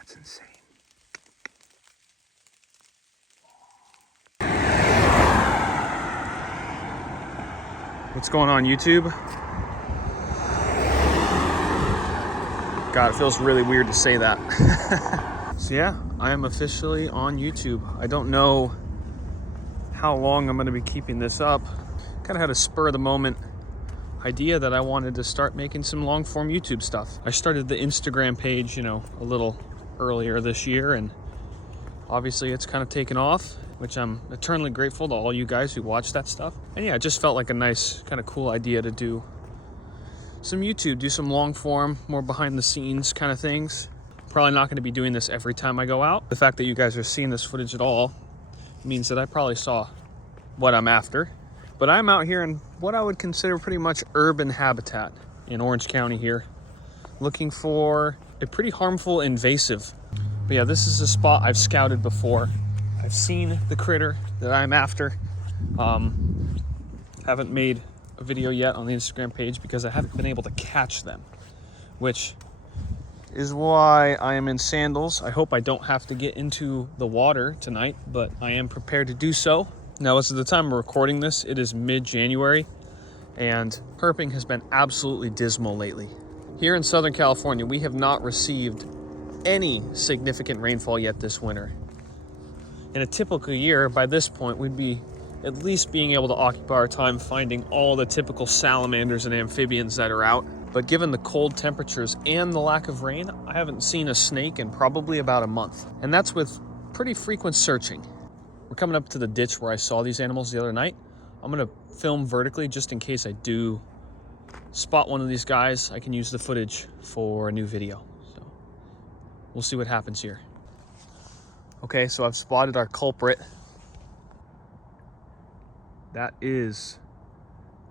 That's insane. What's going on, YouTube? God, it feels really weird to say that. So yeah, I am officially on YouTube. I don't know how long I'm gonna be keeping this up. Kind of had a spur of the moment idea that I wanted to start making some long form YouTube stuff. I started the Instagram page, a little earlier this year, and obviously it's kind of taken off, which I'm eternally grateful to all you guys who watch that stuff. And yeah, it just felt like a nice, kind of cool idea to do some YouTube, do some long form, more behind the scenes kind of things. Probably not going to be doing this every time I go out. The fact that you guys are seeing this footage at all means that I probably saw what I'm after. But I'm out here in what I would consider pretty much urban habitat in Orange County here, looking for a pretty harmful invasive. But yeah, this is a spot I've scouted before. I've seen the critter that I'm after. Haven't made a video yet on the Instagram page because I haven't been able to catch them, which is why I am in sandals. I hope I don't have to get into the water tonight, but I am prepared to do so. Now, as of the time of recording this, it is mid-January, and herping has been absolutely dismal lately. Here in Southern California, we have not received any significant rainfall yet this winter. In a typical year, by this point, we'd be at least being able to occupy our time finding all the typical salamanders and amphibians that are out. But given the cold temperatures and the lack of rain, I haven't seen a snake in probably about a month. And that's with pretty frequent searching. We're coming up to the ditch where I saw these animals the other night. I'm gonna film vertically just in case I do spot one of these guys. I can use the footage for a new video. So we'll see what happens here. Okay, so I've spotted our culprit. That is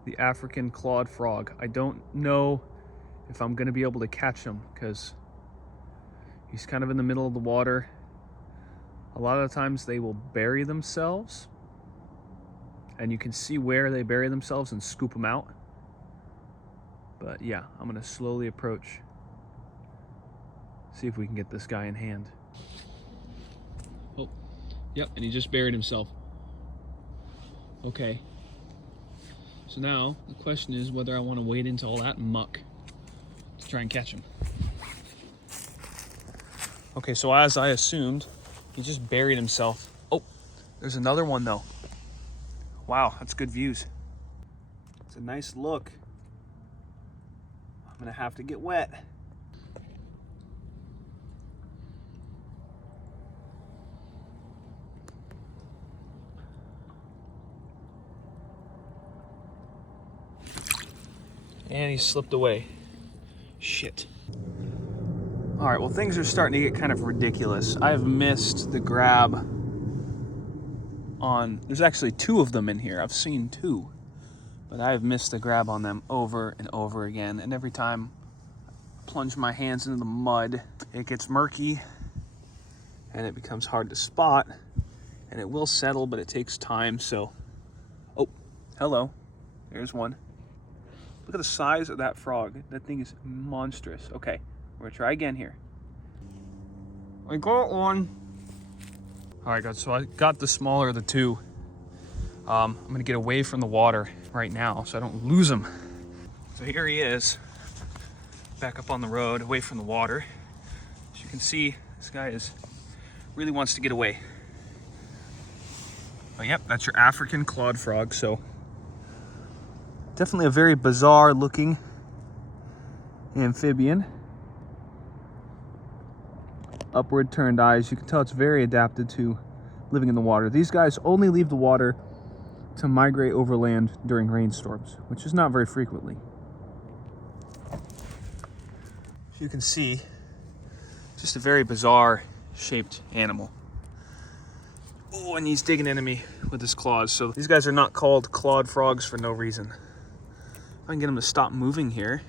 the African clawed frog. I don't know if I'm gonna be able to catch him because he's kind of in the middle of the water. A lot of the times they will bury themselves, and you can see where they bury themselves and scoop them out. But yeah, I'm gonna slowly approach, see if we can get this guy in hand. Oh, yep, and he just buried himself. Okay, so now the question is whether I want to wade into all that muck to try and catch him. Okay, so as I assumed, he just buried himself. Oh, there's another one though. Wow, that's good views. It's a nice look. I'm gonna have to get wet. And he slipped away. Shit. All right, well, things are starting to get kind of ridiculous. I've missed the grab on, there's actually two of them in here. I've seen two, but I've missed the grab on them over and over again. And every time I plunge my hands into the mud, it gets murky and it becomes hard to spot, and it will settle, but it takes time. So, oh, hello, there's one. Look at the size of that frog. That thing is monstrous. Okay, we're gonna try again here. I got one. All right, guys, so I got the smaller of the two. I'm gonna get away from the water right now so I don't lose him. So here he is, back up on the road, away from the water. As you can see, this guy really wants to get away. Oh, yep, that's your African clawed frog. So definitely a very bizarre looking amphibian. Upward turned eyes. You can tell it's very adapted to living in the water. These guys only leave the water to migrate overland during rainstorms, which is not very frequently. As you can see, just a very bizarre shaped animal. Oh, and he's digging into me with his claws. So these guys are not called clawed frogs for no reason. I can get him to stop moving here.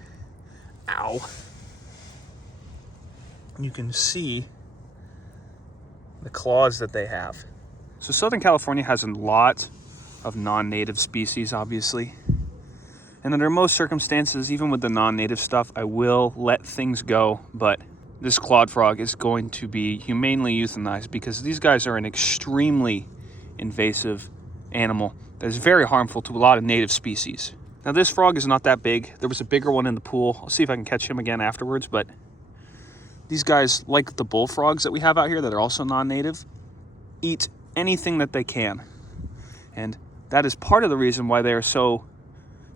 Ow. You can see the claws that they have. So Southern California has a lot of non-native species, obviously. And under most circumstances, even with the non-native stuff, I will let things go. But this clawed frog is going to be humanely euthanized because these guys are an extremely invasive animal that is very harmful to a lot of native species. Now this frog is not that big. There was a bigger one in the pool. I'll see if I can catch him again afterwards, but these guys, like the bullfrogs that we have out here that are also non-native, eat anything that they can. And that is part of the reason why they are so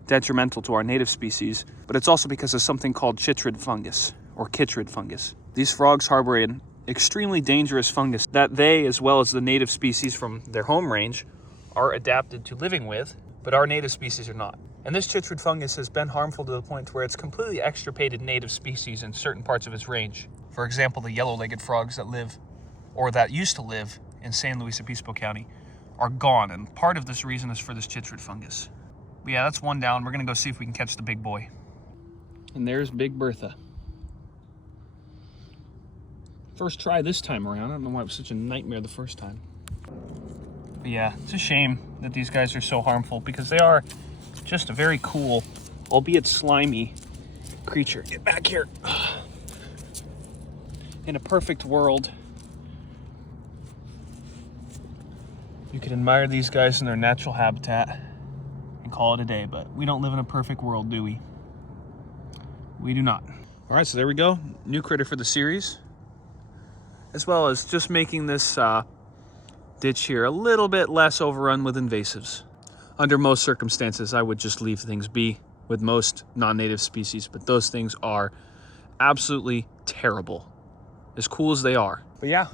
detrimental to our native species, but it's also because of something called chytrid fungus or chytrid fungus. These frogs harbor an extremely dangerous fungus that they, as well as the native species from their home range, are adapted to living with, but our native species are not. And this chytrid fungus has been harmful to the point where it's completely extirpated native species in certain parts of its range. For example, the yellow-legged frogs that live, or that used to live, in San Luis Obispo County are gone, and part of this reason is for this chytrid fungus. But yeah, that's one down. We're gonna go see if we can catch the big boy. And there's Big Bertha. First try this time around. I don't know why it was such a nightmare the first time. But yeah, it's a shame that these guys are so harmful because they are just a very cool, albeit slimy, creature. Get back here. In a perfect world, you could admire these guys in their natural habitat and call it a day, but we don't live in a perfect world, do we? We do not. All right, so there we go. New critter for the series, as well as just making this ditch here a little bit less overrun with invasives. Under most circumstances, I would just leave things be with most non-native species, but those things are absolutely terrible, as cool as they are. But yeah,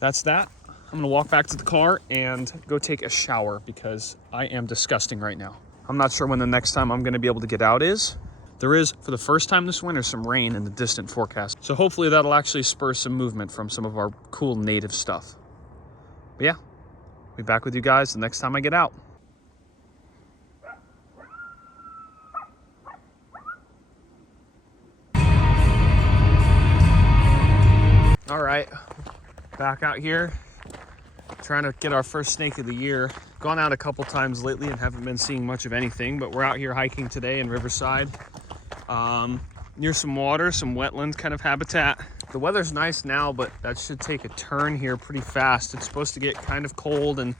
that's that. I'm gonna walk back to the car and go take a shower because I am disgusting right now. I'm not sure when the next time I'm gonna be able to get out is. There is, for the first time this winter, some rain in the distant forecast. So hopefully that'll actually spur some movement from some of our cool native stuff. But yeah, I'll be back with you guys the next time I get out. All right, back out here, trying to get our first snake of the year. Gone out a couple times lately and haven't been seeing much of anything, but we're out here hiking today in Riverside, near some water, some wetland kind of habitat. The weather's nice now, but that should take a turn here pretty fast. It's supposed to get kind of cold and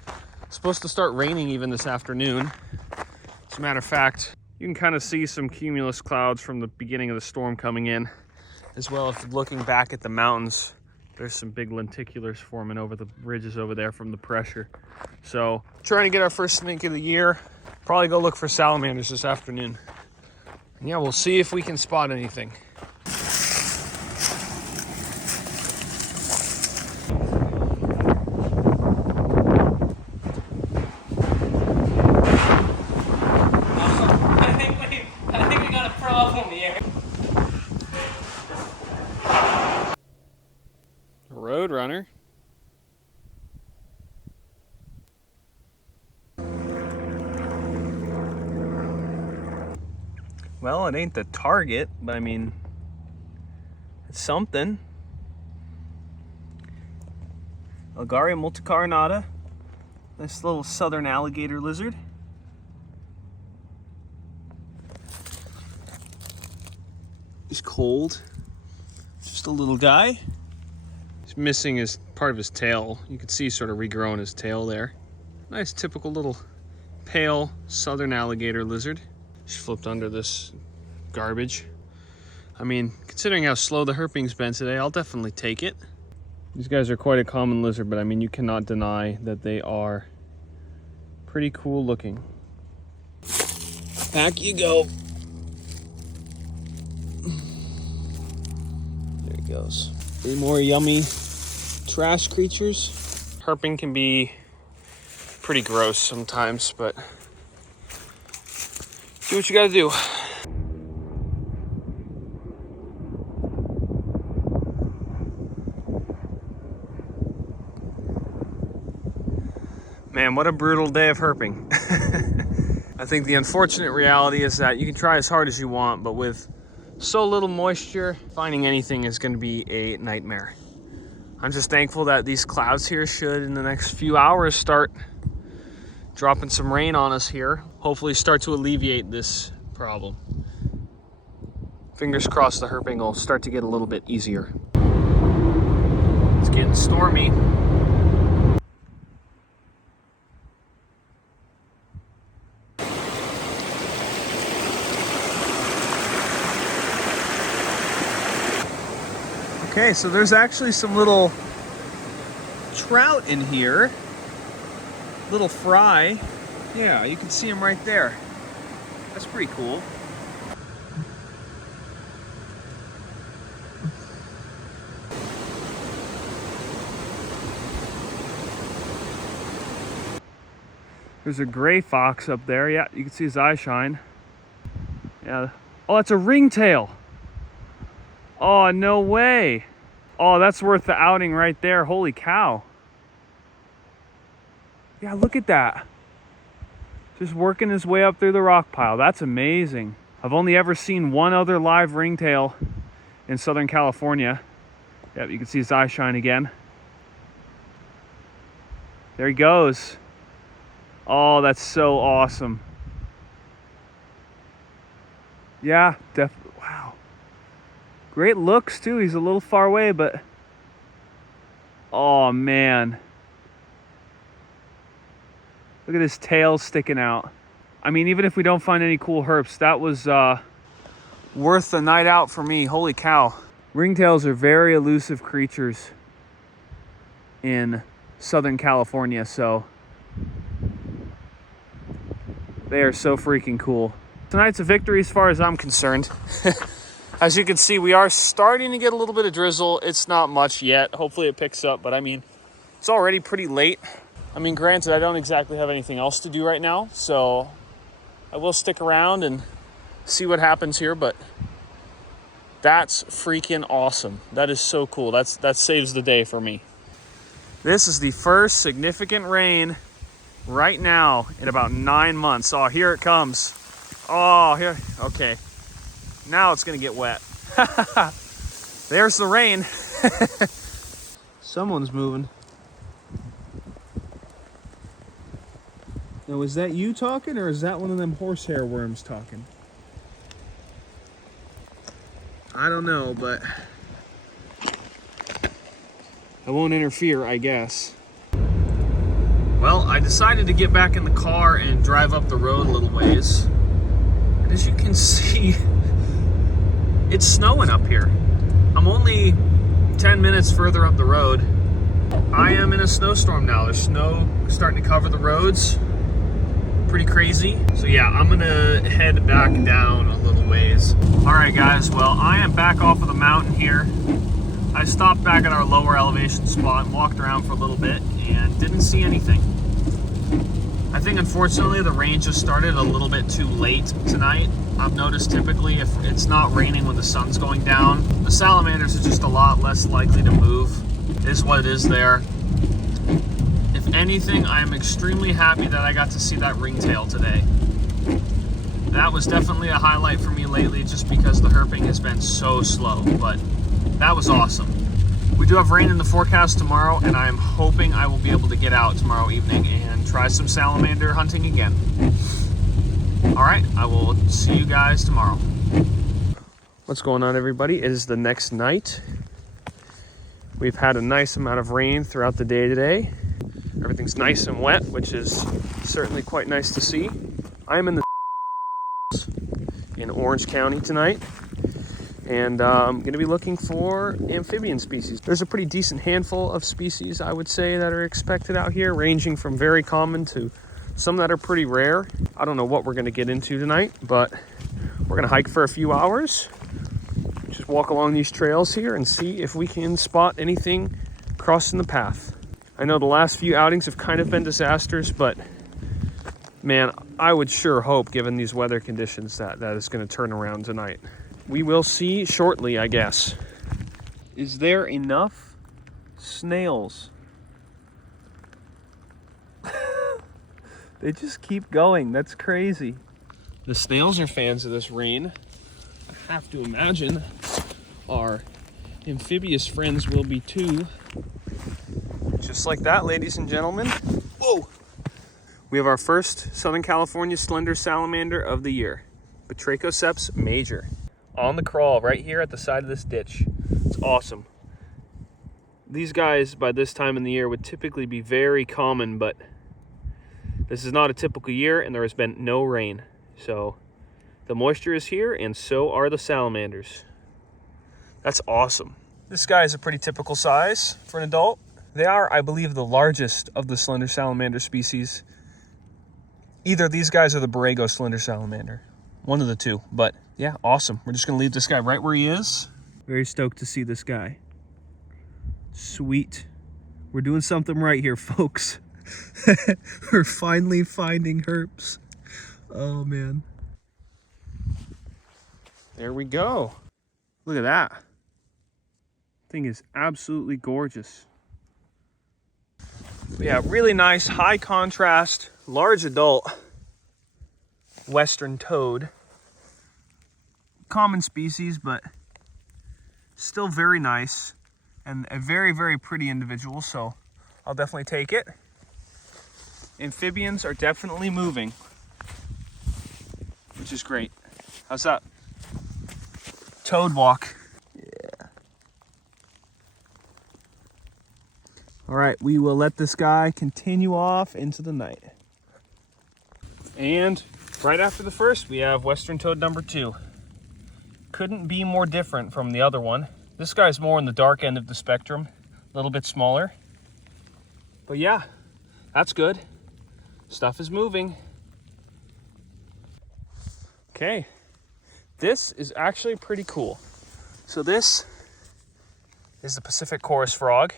it's supposed to start raining even this afternoon. As a matter of fact, you can kind of see some cumulus clouds from the beginning of the storm coming in, as well as looking back at the mountains. There's some big lenticulars forming over the ridges over there from the pressure. So, trying to get our first snake of the year. Probably go look for salamanders this afternoon. And yeah, we'll see if we can spot anything. I think we got a problem here. Roadrunner. Well, it ain't the target, but I mean, it's something. Algaria multicarinata. This little southern alligator lizard. He's cold. Just a little guy. He's missing his part of his tail. You can see sort of regrowing his tail there. Nice typical little pale southern alligator lizard. Just flipped under this garbage. I mean, considering how slow the herping's been today, I'll definitely take it. These guys are quite a common lizard, but I mean, you cannot deny that they are pretty cool looking. Back you go. There he goes. 3 more yummy trash creatures. Herping can be pretty gross sometimes, but do what you gotta do. Man, what a brutal day of herping. I think the unfortunate reality is that you can try as hard as you want, but with so little moisture, finding anything is going to be a nightmare. I'm just thankful that these clouds here should, in the next few hours, start dropping some rain on us here. Hopefully start to alleviate this problem. Fingers crossed the herping will start to get a little bit easier. It's getting stormy. Okay, so there's actually some little trout in here. Little fry. Yeah, you can see them right there. That's pretty cool. There's a gray fox up there. Yeah, you can see his eye shine. Yeah. Oh, that's a ringtail. Oh, no way. Oh, that's worth the outing right there. Holy cow. Yeah, look at that. Just working his way up through the rock pile. That's amazing. I've only ever seen one other live ringtail in Southern California. Yep, you can see his eye shine again. There he goes. Oh, that's so awesome. Yeah, definitely. Wow. Great looks too. He's a little far away, but oh man. Look at his tail sticking out. I mean, even if we don't find any cool herps, that was worth the night out for me. Holy cow. Ringtails are very elusive creatures in Southern California, so they are so freaking cool. Tonight's a victory as far as I'm concerned. As you can see, we are starting to get a little bit of drizzle. It's not much yet. Hopefully it picks up, but I mean, it's already pretty late. I mean, granted, I don't exactly have anything else to do right now, so I will stick around and see what happens here, but that's freaking awesome. That is so cool. That saves the day for me. This is the first significant rain right now in about 9 months. Oh, here it comes. Oh, here. Okay. Now it's going to get wet. There's the rain. Someone's moving. Now, is that you talking, or is that one of them horsehair worms talking? I don't know, but I won't interfere, I guess. Well, I decided to get back in the car and drive up the road a little ways. And as you can see, it's snowing up here. I'm only 10 minutes further up the road. I am in a snowstorm now. There's snow starting to cover the roads. Pretty crazy. So yeah, I'm gonna head back down a little ways. All right, guys, well, I am back off of the mountain here. I stopped back at our lower elevation spot and walked around for a little bit and didn't see anything. I think unfortunately the rain just started a little bit too late tonight. I've noticed typically if it's not raining when the sun's going down, the salamanders are just a lot less likely to move. It is what it is there. If anything, I am extremely happy that I got to see that ringtail today. That was definitely a highlight for me lately just because the herping has been so slow, but that was awesome. We do have rain in the forecast tomorrow, and I'm hoping I will be able to get out tomorrow evening and try some salamander hunting again. All right, I will see you guys tomorrow. What's going on, everybody? It is the next night. We've had a nice amount of rain throughout the day today. Everything's nice and wet, which is certainly quite nice to see. I am in the in Orange County tonight, and I'm going to be looking for amphibian species. There's a pretty decent handful of species, I would say, that are expected out here, ranging from very common to some that are pretty rare. I don't know what we're going to get into tonight, but we're going to hike for a few hours, just walk along these trails here and see if we can spot anything crossing the path. I know the last few outings have kind of been disasters, but man, I would sure hope, given these weather conditions, that is going to turn around tonight. We will see shortly, I guess. Is there enough snails? They just keep going. That's crazy. The snails are fans of this rain. I have to imagine our amphibious friends will be too. Just like that, ladies and gentlemen. Whoa! We have our first Southern California slender salamander of the year, Batrachoceps major. on the crawl right here at the side of this ditch. It's awesome. These guys by this time in the year would typically be very common, but this is not a typical year and there has been no rain. So the moisture is here and so are the salamanders. That's awesome. This guy is a pretty typical size for an adult. They are, I believe, the largest of the slender salamander species. Either these guys or the Borrego slender salamander. One of the two, but yeah, awesome. We're just gonna leave this guy right where he is. Very stoked to see this guy. Sweet. We're doing something right here, folks. We're finally finding herps. Oh man. There we go. Look at that. Thing is absolutely gorgeous. Yeah, really nice, high contrast, large adult western toad. Common species, but still very nice and a very, very pretty individual, so I'll definitely take it. Amphibians are definitely moving, which is great. How's that? Toad walk. Yeah. All right, we will let this guy continue off into the night. And right after the first, we have western toad number 2. Couldn't be more different from the other one. This guy's more in the dark end of the spectrum, a little bit smaller. But yeah, that's good. Stuff is moving. Okay, this is actually pretty cool. So this is the Pacific chorus frog.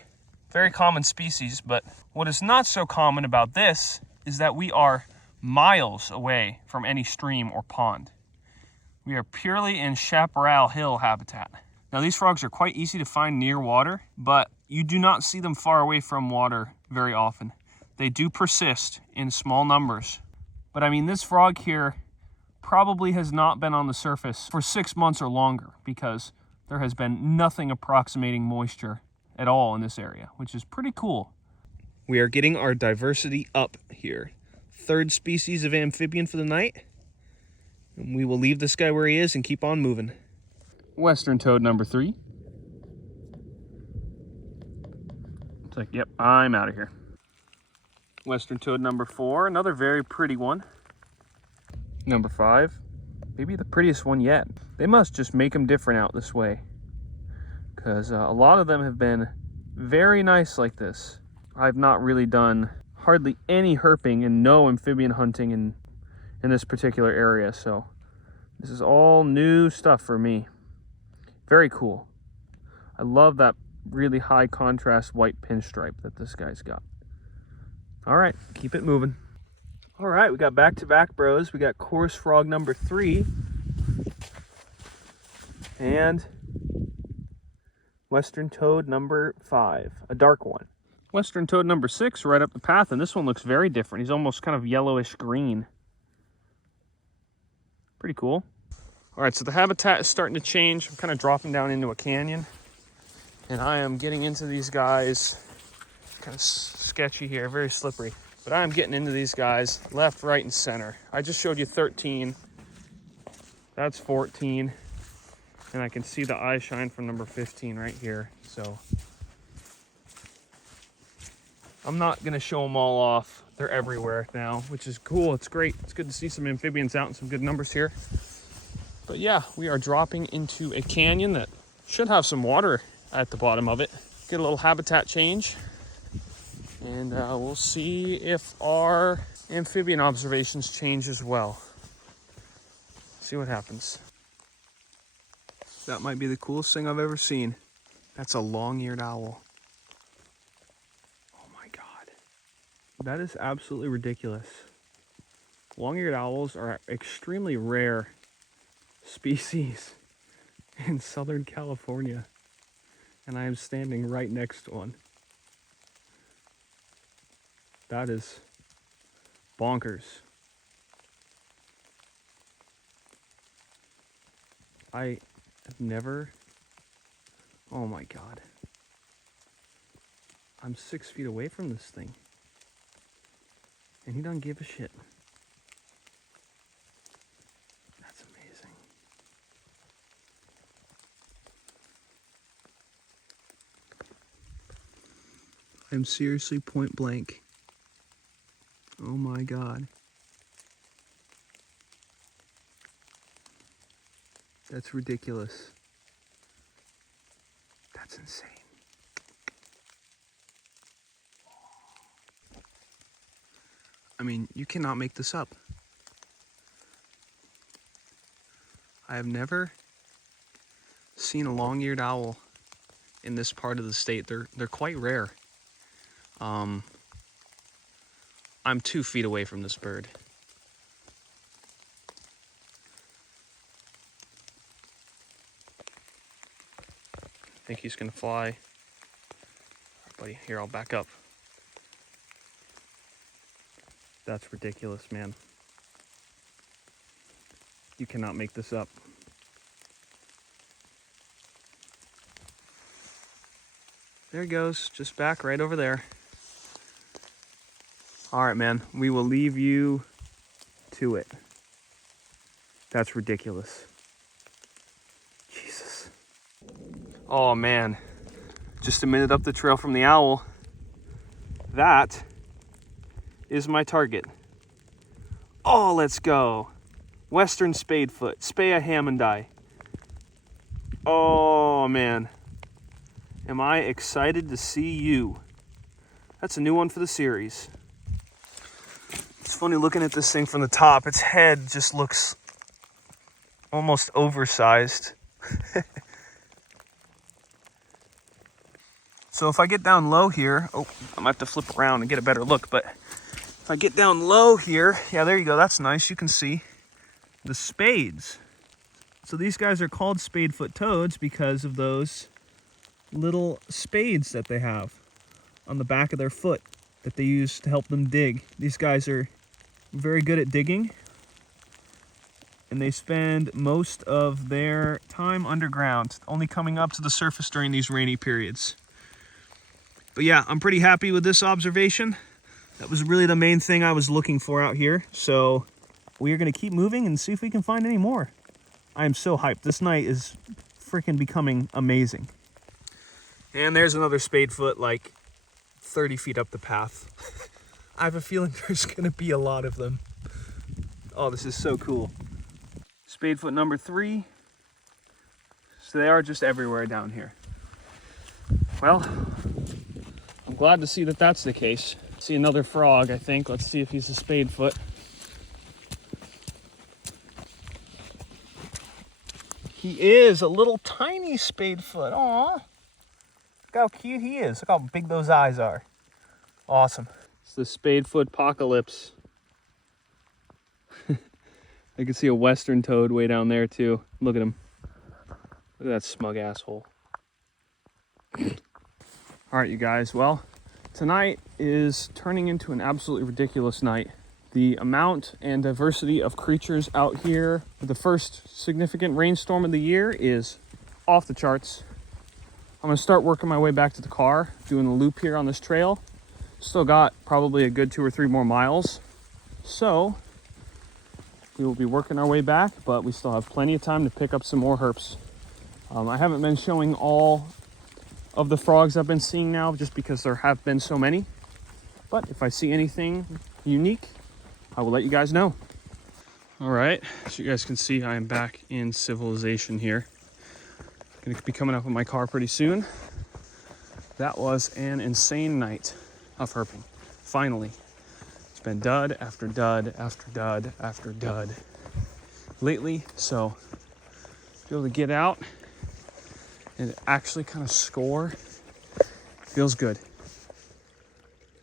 Very common species, but what is not so common about this is that we are miles away from any stream or pond. We are purely in chaparral hill habitat. Now these frogs are quite easy to find near water, but you do not see them far away from water very often. They do persist in small numbers. But I mean, this frog here probably has not been on the surface for 6 months or longer because there has been nothing approximating moisture at all in this area, which is pretty cool. We are getting our diversity up here. 3rd species of amphibian for the night. And we will leave this guy where he is and keep on moving. Western toad number 3. It's like, yep, I'm out of here. Western toad number 4, another very pretty one. Number 5, maybe the prettiest one yet. They must just make them different out this way, because a lot of them have been very nice like this. I've not really done hardly any herping and no amphibian hunting in this particular area, so this is all new stuff for me. Very cool. I love that really high contrast white pinstripe that this guy's got. All right, keep it moving. All right, we got back-to-back bros. We got chorus frog number 3 and western toad number 5, a dark one. Western toad number 6 right up the path, and this one looks very different. He's almost kind of yellowish green. Pretty cool. All right, so the habitat is starting to change. I'm kind of dropping down into a canyon, and I am getting into these guys. Kind of sketchy here, very slippery. But I'm getting into these guys left, right, and center. I just showed you 13. That's 14. And I can see the eye shine from number 15 right here. So I'm not gonna show them all off. They're everywhere now, which is cool. It's great. It's good to see some amphibians out and some good numbers here. But yeah, we are dropping into a canyon that should have some water at the bottom of it. Get a little habitat change. And we'll see if our amphibian observations change as well. See what happens. That might be the coolest thing I've ever seen. That's a long-eared owl. Oh my God. That is absolutely ridiculous. Long-eared owls are extremely rare species in Southern California. And I am standing right next to one. That is bonkers. I have never, oh my God. I'm 6 feet away from this thing. And he doesn't give a shit. That's amazing. I'm seriously point blank. Oh my God. That's ridiculous. That's insane. I mean, you cannot make this up. I have never seen a long-eared owl in this part of the state. They're quite rare. I'm 2 feet away from this bird. I think he's gonna fly. All right, buddy, here, I'll back up. That's ridiculous, man. You cannot make this up. There he goes, just back right over there. All right, man, we will leave you to it. That's ridiculous. Jesus. Oh man, just a minute up the trail from the owl. That is my target. Oh, let's go. Western spadefoot, Spea hammondii. Oh man, am I excited to see you. That's a new one for the series. It's funny looking at this thing from the top. Its head just looks almost oversized. So if I get down low here, oh, I might have to flip around and get a better look, but if I get down low here, yeah, there you go, that's nice. You can see the spades. So these guys are called spadefoot toads because of those little spades that they have on the back of their foot that they use to help them dig. These guys are very good at digging, and they spend most of their time underground, only coming up to the surface during these rainy periods. But yeah, I'm pretty happy with this observation. That was really the main thing I was looking for out here. So we are going to keep moving and see if we can find any more. I am so hyped. This night is freaking becoming amazing. And there's another spadefoot like 30 feet up the path. I have a feeling there's going to be a lot of them. Oh, this is so cool. Spadefoot number 3. So they are just everywhere down here. Well, I'm glad to see that that's the case. See another frog, I think. Let's see if he's a spadefoot. He is a little tiny spadefoot. Aw. Look how cute he is. Look how big those eyes are. Awesome. It's the spadefoot apocalypse. I can see a western toad way down there too. Look at him. Look at that smug asshole. All right, you guys. Well, tonight is turning into an absolutely ridiculous night. The amount and diversity of creatures out here with the first significant rainstorm of the year is off the charts. I'm gonna start working my way back to the car, doing the loop here on this trail. Still got probably a good 2 or 3 more miles. So we will be working our way back, but we still have plenty of time to pick up some more herps. I haven't been showing all of the frogs I've been seeing now just because there have been so many. But if I see anything unique, I will let you guys know. All right, so you guys can see I am back in civilization here. Gonna be coming up with my car pretty soon. That was an insane night of herping. Finally. It's been dud after dud after dud after dud lately, so to be able to get out and actually kind of score feels good.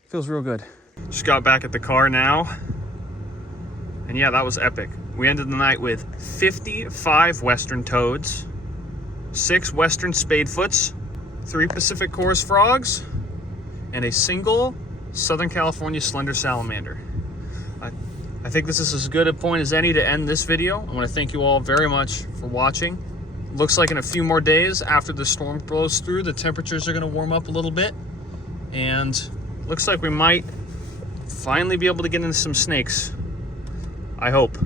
Feels real good. Just got back at the car now. And yeah, that was epic. We ended the night with 55 western toads, 6 western spadefoots, 3 Pacific chorus frogs, and a single Southern California slender salamander. I think this is as good a point as any to end this video. I want to thank you all very much for watching. Looks like in a few more days after the storm blows through, the temperatures are going to warm up a little bit. And looks like we might finally be able to get into some snakes. I hope.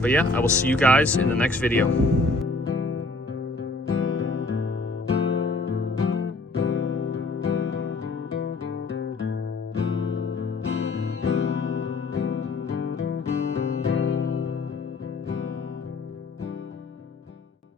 But yeah, I will see you guys in the next video.